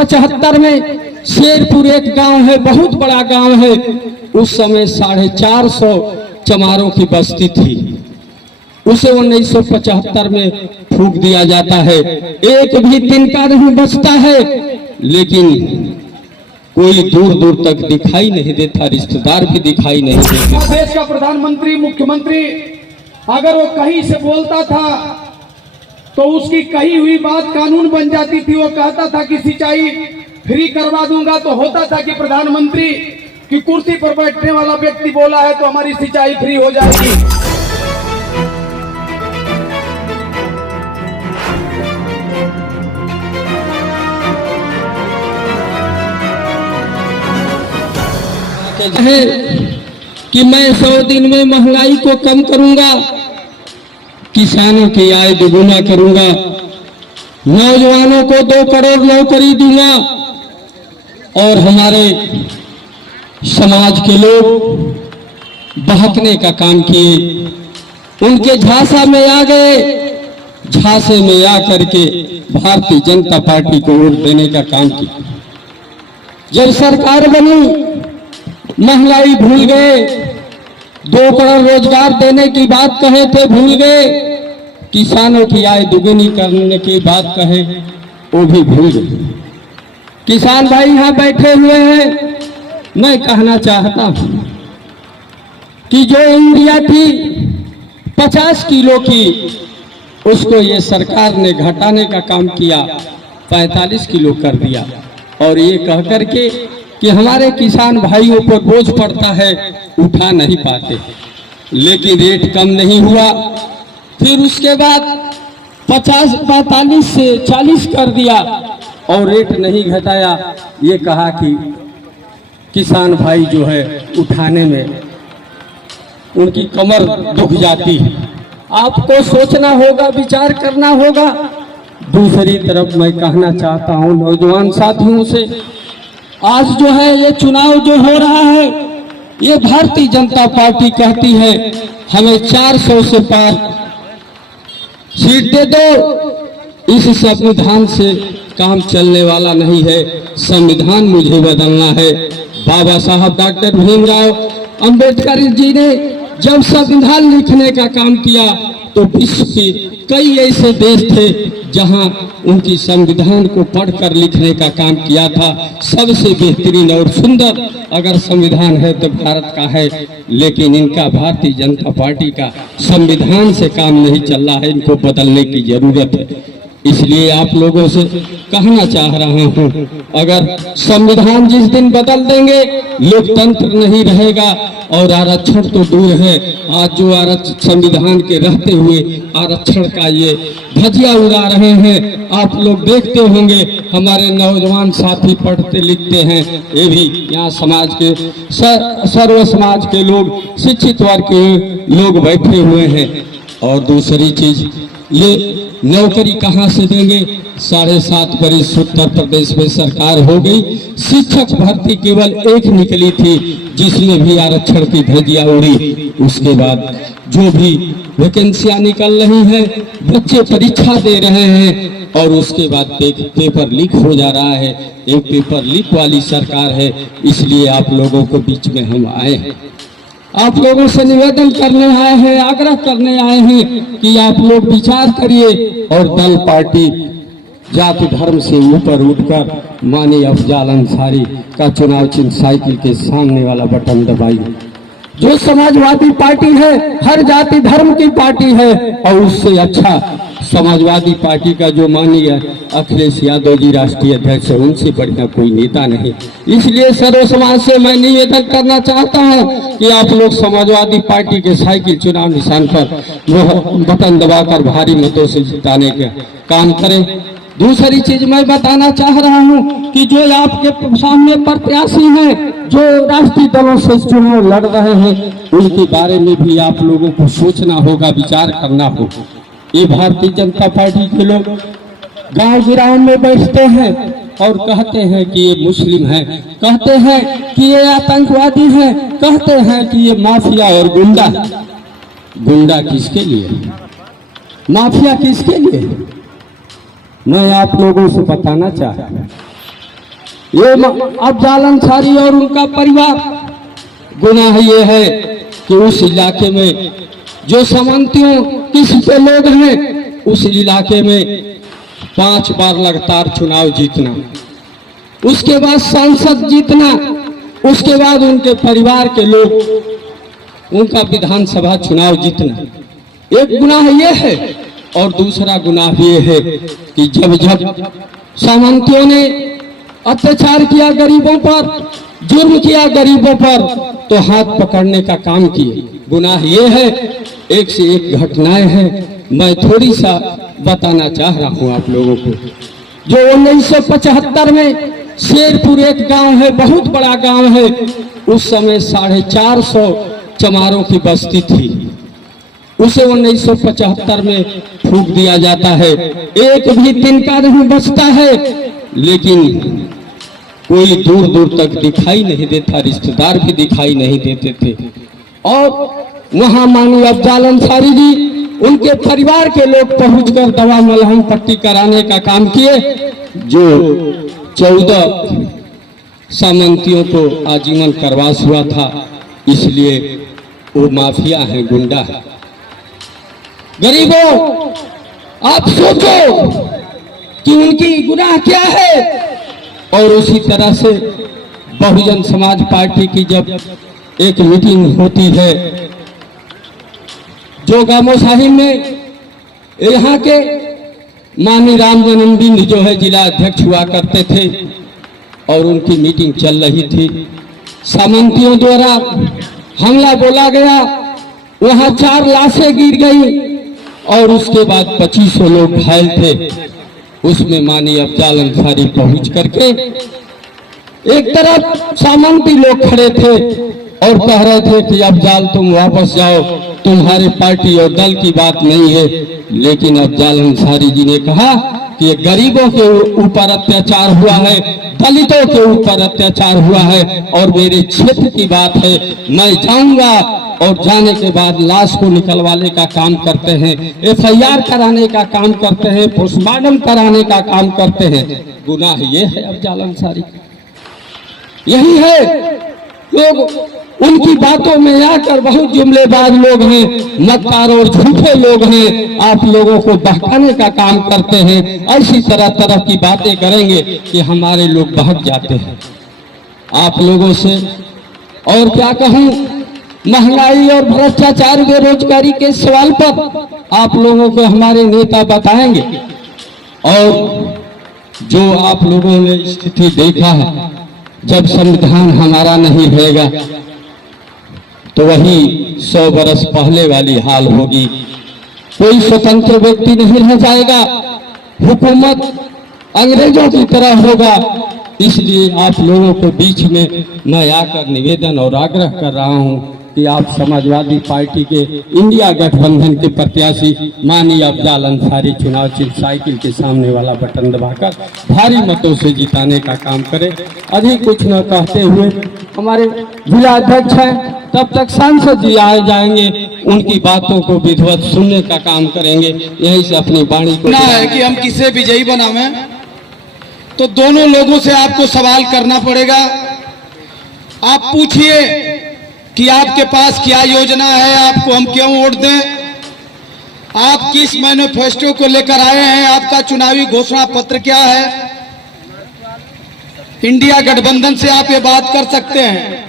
1975 में शेरपुर एक गांव है, बहुत बड़ा गांव है। उस समय 450 चमारों की बस्ती थी। उसे 1975 में फूंक दिया जाता है। एक भी तिनका नहीं बचता है, लेकिन कोई दूर दूर तक दिखाई नहीं देता, रिश्तेदार भी दिखाई नहीं देते। देश का प्रधानमंत्री, मुख्यमंत्री अगर वो कहीं से बोलता था तो उसकी कही हुई बात कानून बन जाती थी। वो कहता था कि सिंचाई फ्री करवा दूंगा, तो होता था कि प्रधानमंत्री की कुर्सी पर बैठने वाला व्यक्ति बोला है तो हमारी सिंचाई फ्री हो जाएगी। है कि मैं 100 दिन में महंगाई को कम करूंगा, किसानों की आय दोगुना करूंगा, नौजवानों को 2 करोड़ नौकरी दूंगा और हमारे समाज के लोग बहकने का काम किए। उनके झांसा में आ गए, झांसे में आ करके भारतीय जनता पार्टी को वोट देने का काम किया। जब सरकार बनी महंगाई भूल गए, 2 करोड़ रोजगार देने की बात कहे थे भूल गए, किसानों की आय दुगुनी करने की बात कहे वो भी भूल गए। किसान भाई यहाँ बैठे हुए हैं, मैं कहना चाहता हूं कि जो यूरिया थी 50 किलो की, उसको ये सरकार ने घटाने का काम किया, 45 किलो कर दिया। और ये कह करके कि हमारे किसान भाइयों पर बोझ पड़ता है, उठा नहीं पाते, लेकिन रेट कम नहीं हुआ। फिर उसके बाद 45 से 40 कर दिया और रेट नहीं घटाया। ये कहा कि किसान भाई जो है उठाने में उनकी कमर दुख जाती है। आपको सोचना होगा, विचार करना होगा। दूसरी तरफ मैं कहना चाहता हूं नौजवान साथियों से, आज जो है ये चुनाव जो हो रहा है, ये भारतीय जनता पार्टी कहती है हमें 400 से पार सीट दे दो। इस संविधान से काम चलने वाला नहीं है, संविधान मुझे बदलना है। बाबा साहब डॉक्टर भीमराव अंबेडकर जी ने जब संविधान लिखने का काम किया तो विश्व के कई ऐसे देश थे जहां उनकी संविधान को पढ़कर लिखने का काम किया था। सबसे बेहतरीन और सुंदर अगर संविधान है तो भारत का है, लेकिन इनका भारतीय जनता पार्टी का संविधान से काम नहीं चल रहा है, इनको बदलने की जरूरत है। इसलिए आप लोगों से कहना चाह रहा हूं, अगर संविधान जिस दिन बदल देंगे लोकतंत्र नहीं रहेगा और आरक्षण तो दूर है। आज जो संविधान के रहते हुए आरक्षण का ये धजिया उड़ा रहे हैं, आप लोग देखते होंगे। हमारे नौजवान साथी पढ़ते लिखते हैं, ये भी यहाँ समाज के सर्व समाज के लोग, शिक्षित वर्ग के लोग बैठे हुए हैं। और दूसरी चीज, ये नौकरी कहाँ से देंगे? 7.5 वर्ष उत्तर प्रदेश में सरकार हो गई, शिक्षक भर्ती केवल एक निकली थी जिसमें भी आरक्षण की धज्जियां उड़ी। उसके बाद जो भी वैकेंसियां निकल रही हैं, बच्चे परीक्षा दे रहे हैं और उसके बाद पेपर लीक हो जा रहा है। एक पेपर लीक वाली सरकार है। इसलिए आप लोगों को बीच में हम आए हैं, आप लोगों से निवेदन करने आए हैं, आग्रह करने आए हैं कि आप लोग विचार करिए और दल पार्टी जाति धर्म से ऊपर उठकर माननीय अफजाल अंसारी का चुनाव चिन्ह साइकिल के सामने वाला बटन दबाइए। जो समाजवादी पार्टी है हर जाति धर्म की पार्टी है, और उससे अच्छा समाजवादी पार्टी का जो माननीय अखिलेश यादव जी राष्ट्रीय अध्यक्ष है, उनसे बढ़िया कोई नेता नहीं। इसलिए सर्व समाज से मैं निवेदन करना चाहता हूं कि आप लोग समाजवादी पार्टी के साइकिल चुनाव निशान पर वो बटन दबाकर भारी मतों से जिताने का काम करें। दूसरी चीज मैं बताना चाह रहा हूं कि जो आपके सामने प्रत्याशी हैं, जो राष्ट्रीय दलों से चुनाव लड़ रहे हैं, उनके बारे में भी आप लोगों को सोचना होगा, विचार करना होगा। ये भारतीय जनता पार्टी के लोग गांव गिराव में बैठते हैं और कहते हैं कि ये मुस्लिम हैं, कहते हैं कि ये आतंकवादी हैं, कहते हैं कि ये माफिया और गुंडा। गुंडा किसके लिए, माफिया किसके लिए? मैं आप लोगों से बताना चाहता हूं, ये अफजाल अंसारी और उनका परिवार, गुनाह ये है कि उस इलाके में जो सामंतियों किसी के लोग हैं, उस इलाके में 5 बार लगातार चुनाव जीतना, उसके बाद सांसद जीतना, उसके बाद उनके परिवार के लोग उनका विधानसभा चुनाव जीतना, एक गुनाह ये है। और दूसरा गुनाह ये है कि जब जब सामंतियों ने अत्याचार किया गरीबों पर, जुर्म किया गरीबों पर, तो हाथ पकड़ने का काम किए। गुनाह ये है, एक से एक घटनाएं हैं, मैं थोड़ी सा बताना चाह रहा हूं आप लोगों को। जो 1975 में शेरपुर एक गांव है, बहुत बड़ा गांव है, उस समय 450 चमारों की बस्ती थी, उसे 1975 में फूंक दिया जाता है। एक भी तिनका नहीं बचता है, लेकिन कोई दूर दूर तक दिखाई नहीं देता, रिश्तेदार भी दिखाई नहीं देते थे। और वहां माननीय अफजाल अंसारी जी, उनके परिवार के लोग पहुंचकर दवा मलहम पट्टी कराने का काम किए। जो 14 सामंतियों को आजीवन कारावास हुआ था, इसलिए वो माफिया है, गुंडा है। गरीबों, आप सोचो कि उनकी गुनाह क्या है। और उसी तरह से बहुजन समाज पार्टी की जब एक मीटिंग होती है जोगामो साहिब में, यहाँ के माननीय राम जन्म बिंद जो है जिला अध्यक्ष हुआ करते थे, और उनकी मीटिंग चल रही थी। सामंतियों द्वारा हमला बोला गया, वहां 4 लाशें गिर गई और उसके बाद 2500 लोग घायल थे। उसमें माननीय अफजाल अंसारी पहुंच करके, एक तरफ सामंती लोग खड़े थे और कह रहे थे कि अफजाल तुम वापस जाओ, तुम्हारे पार्टी और दल की बात नहीं है। लेकिन अफजाल अंसारी जी ने कहा कि ये गरीबों के ऊपर अत्याचार हुआ है, दलितों के ऊपर अत्याचार हुआ है, और मेरे क्षेत्र की बात है, मैं जाऊंगा। और जाने के बाद लाश को निकलवाने का काम करते हैं, FIR कराने का काम करते हैं, पोस्टमार्टम कराने का काम करते हैं। गुनाह ये है अफजाल अंसारी, यही है। लोग उनकी बातों में आकर बहुत जुमलेबाज लोग हैं, मक्कार और झूठे लोग हैं, आप लोगों को बहकाने का काम करते हैं। ऐसी तरह तरह की बातें करेंगे कि हमारे लोग बहक जाते हैं आप लोगों से। और क्या कहूं, महंगाई और भ्रष्टाचार बेरोजगारी के सवाल पर आप लोगों को हमारे नेता बताएंगे। और जो आप लोगों ने स्थिति देखा है, जब संविधान हमारा नहीं रहेगा तो वही 100 बरस पहले वाली हाल होगी। कोई स्वतंत्र व्यक्ति नहीं रह जाएगा, हुकूमत अंग्रेजों की तरह होगा। इसलिए आप लोगों के बीच में मैं आकर निवेदन और आग्रह कर रहा हूं कि आप समाजवादी पार्टी के इंडिया गठबंधन के प्रत्याशी माननीय अफजाल अंसारी चुनाव चिन्ह साइकिल के सामने वाला बटन दबाकर भारी मतों से जिताने का काम करें। अधिक कुछ न कहते हुए हमारे जिला अध्यक्ष हैं, तब तक सांसद जी आए जाएंगे, उनकी बातों को विधिवत सुनने का काम करेंगे। यही से अपनी वाणी को है कि हम किसे विजयी बनावें, तो दोनों लोगों से आपको सवाल करना पड़ेगा। आप पूछिए कि आपके पास क्या योजना है, आपको हम क्यों वोट दें, आप किस मैनिफेस्टो को लेकर आए हैं, आपका चुनावी घोषणा पत्र क्या है। इंडिया गठबंधन से आप ये बात कर सकते हैं,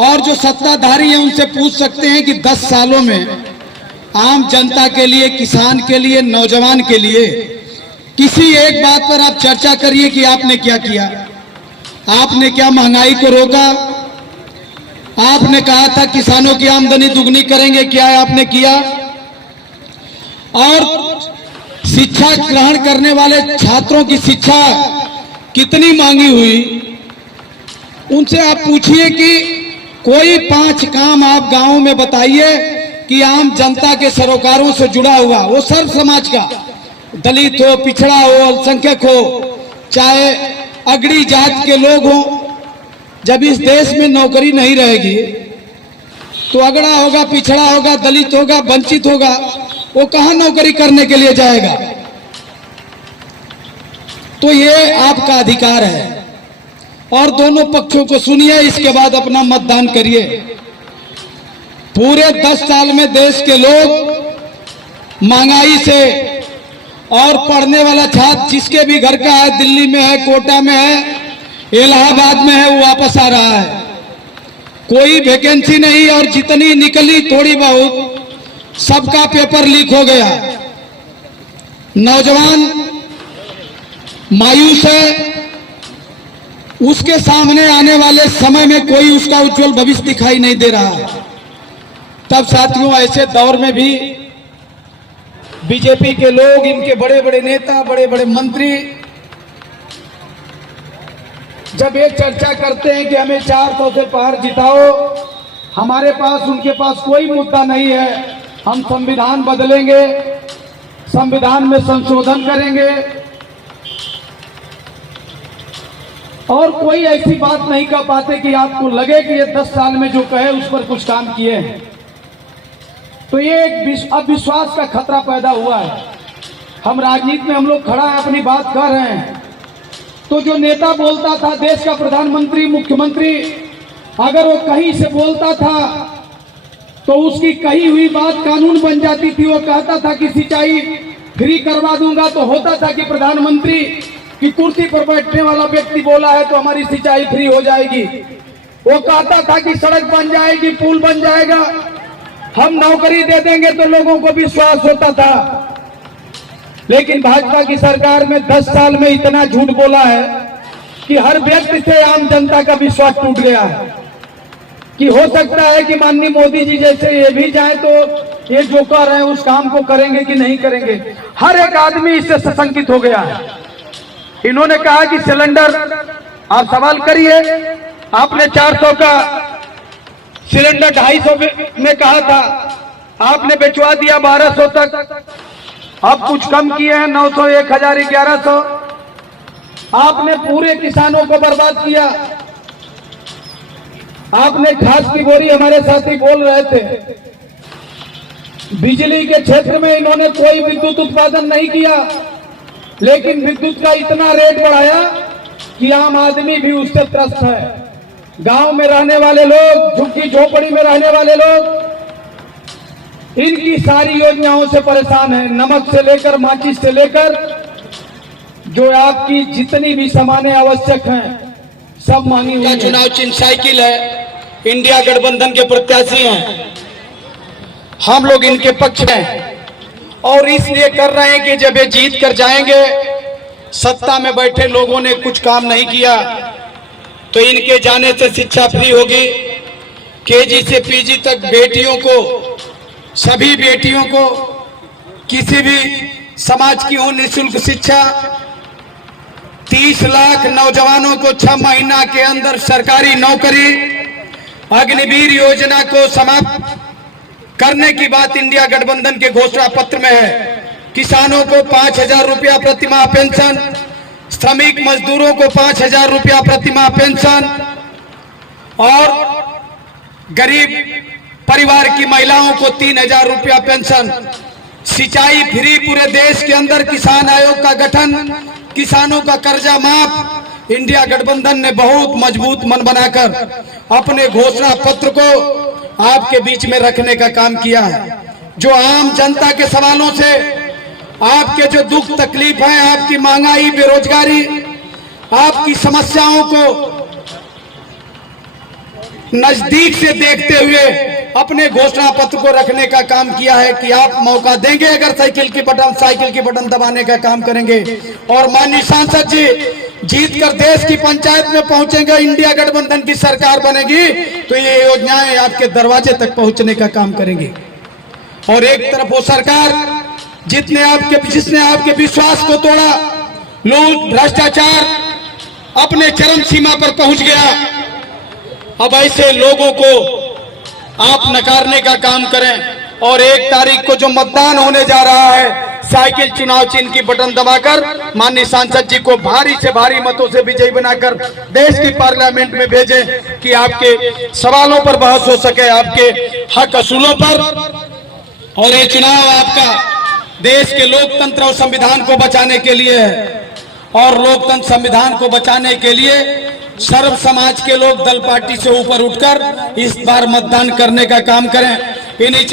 और जो सत्ताधारी हैं उनसे पूछ सकते हैं कि 10 सालों में आम जनता के लिए, किसान के लिए, नौजवान के लिए किसी एक बात पर आप चर्चा करिए कि आपने क्या किया। आपने क्या महंगाई को रोका, आपने कहा था किसानों की आमदनी दुगनी करेंगे, क्या आपने किया। और शिक्षा ग्रहण करने वाले छात्रों की शिक्षा कितनी मांगी हुई, उनसे आप पूछिए कि कोई 5 काम आप गांव में बताइए कि आम जनता के सरोकारों से जुड़ा हुआ, वो सर्व समाज का, दलित हो, पिछड़ा हो, अल्पसंख्यक हो, चाहे अगड़ी जात के लोग हों। जब इस देश में नौकरी नहीं रहेगी तो अगड़ा होगा, पिछड़ा होगा, दलित होगा, वंचित होगा, वो कहां नौकरी करने के लिए जाएगा। तो ये आपका अधिकार है और दोनों पक्षों को सुनिए, इसके बाद अपना मतदान करिए। पूरे 10 साल में देश के लोग महंगाई से और पढ़ने वाला छात्र जिसके भी घर का है, दिल्ली में है, कोटा में है, इलाहाबाद में है, वो वापस आ रहा है। कोई वैकेंसी नहीं, और जितनी निकली थोड़ी बहुत सबका पेपर लीक हो गया। नौजवान मायूस है, उसके सामने आने वाले समय में कोई उसका उज्जवल भविष्य दिखाई नहीं दे रहा है। तब साथियों, ऐसे दौर में भी बीजेपी के लोग, इनके बड़े बड़े नेता, बड़े बड़े मंत्री जब ये चर्चा करते हैं कि हमें 400 से पार जिताओ, हमारे पास उनके पास कोई मुद्दा नहीं है, हम संविधान बदलेंगे, संविधान में संशोधन करेंगे, और कोई ऐसी बात नहीं कर पाते कि आपको लगे कि ये 10 साल में जो कहे उस पर कुछ काम किए हैं। तो ये एक अविश्वास का खतरा पैदा हुआ है। हम राजनीति में हम लोग खड़ा है, अपनी बात कर रहे हैं, तो जो नेता बोलता था, देश का प्रधानमंत्री, मुख्यमंत्री, अगर वो कहीं से बोलता था तो उसकी कही हुई बात कानून बन जाती थी। वो कहता था कि सिंचाई फ्री करवा दूंगा, तो होता था कि प्रधानमंत्री की कुर्सी पर बैठने वाला व्यक्ति बोला है तो हमारी सिंचाई फ्री हो जाएगी। वो कहता था कि सड़क बन जाएगी, पुल बन जाएगा, हम नौकरी दे देंगे, तो लोगों को विश्वास होता था। लेकिन भाजपा की सरकार में 10 साल में इतना झूठ बोला है कि हर व्यक्ति से आम जनता का विश्वास टूट गया है। कि हो सकता है कि माननीय मोदी जी जैसे ये भी जाए तो ये जो कर रहे हैं उस काम को करेंगे कि नहीं करेंगे। हर एक आदमी इससे सशंकित हो गया है। इन्होंने कहा कि सिलेंडर, आप सवाल करिए, आपने 400 का सिलेंडर 250 में कहा था, आपने बेचवा दिया 1200 तक, अब कुछ कम किए हैं 900, 1000, 1100। आपने पूरे किसानों को बर्बाद किया। आपने खाद की बोरी, हमारे साथी बोल रहे थे, बिजली के क्षेत्र में इन्होंने कोई विद्युत उत्पादन नहीं किया, लेकिन विद्युत का इतना रेट बढ़ाया कि आम आदमी भी उससे त्रस्त है। गांव में रहने वाले लोग, झुग्गी झोपड़ी में रहने वाले लोग इनकी सारी योजनाओं से परेशान है। नमक से लेकर माचिस से लेकर जो आपकी जितनी भी सामानें आवश्यक हैं सब मांगी हुई है। चुनाव चिन्ह साइकिल है, इंडिया गठबंधन के प्रत्याशी हैं, हम लोग इनके पक्ष में, और इसलिए कर रहे हैं कि जब ये जीत कर जाएंगे, सत्ता में बैठे लोगों ने कुछ काम नहीं किया तो इनके जाने से शिक्षा फ्री होगी। केजी से पीजी तक बेटियों को, सभी बेटियों को, किसी भी समाज की हो, निःशुल्क शिक्षा। 30 लाख नौजवानों को 6 महीना के अंदर सरकारी नौकरी। अग्निवीर योजना को समाप्त करने की बात इंडिया गठबंधन के घोषणा पत्र में है। किसानों को 5000 रुपया प्रतिमाह पेंशन, श्रमिक मजदूरों को 5000 रुपया प्रतिमाह पेंशन, और गरीब परिवार की महिलाओं को 3000 रुपया पेंशन। सिंचाई फ्री पूरे देश के अंदर। किसान आयोग का गठन, किसानों का कर्जा माफ। इंडिया गठबंधन ने बहुत मजबूत मन बनाकर अपने घोषणा पत्र को आपके बीच में रखने का काम किया है। जो आम जनता के सवालों से, आपके जो दुख तकलीफ है, आपकी महंगाई, बेरोजगारी, आपकी समस्याओं को नजदीक से देखते हुए अपने घोषणा पत्र को रखने का काम किया है कि आप मौका देंगे अगर साइकिल की बटन दबाने का काम करेंगे। और माननीय सांसद जी जीत कर देश की पंचायत में पहुंचेंगे, इंडिया गठबंधन की सरकार बनेगी तो ये योजनाएं आपके दरवाजे तक पहुंचने का काम करेंगे। और एक तरफ वो सरकार जिसने आपके विश्वास को तोड़ा, लूट, भ्रष्टाचार अपने चरम सीमा पर पहुंच गया। अब ऐसे लोगों को आप नकारने का काम करें और 1 तारीख को जो मतदान होने जा रहा है, साइकिल चुनाव चिन्ह की बटन दबाकर माननीय सांसद जी को भारी से भारी मतों से विजयी बनाकर देश की पार्लियामेंट में भेजें कि आपके सवालों पर बहस हो सके, आपके हक असूलों पर। और ये चुनाव आपका देश के लोकतंत्र और संविधान को बचाने के लिए है। और लोकतंत्र संविधान को बचाने के लिए सर्व समाज के लोग दल पार्टी से ऊपर उठकर इस बार मतदान करने का काम करें। इन्हीं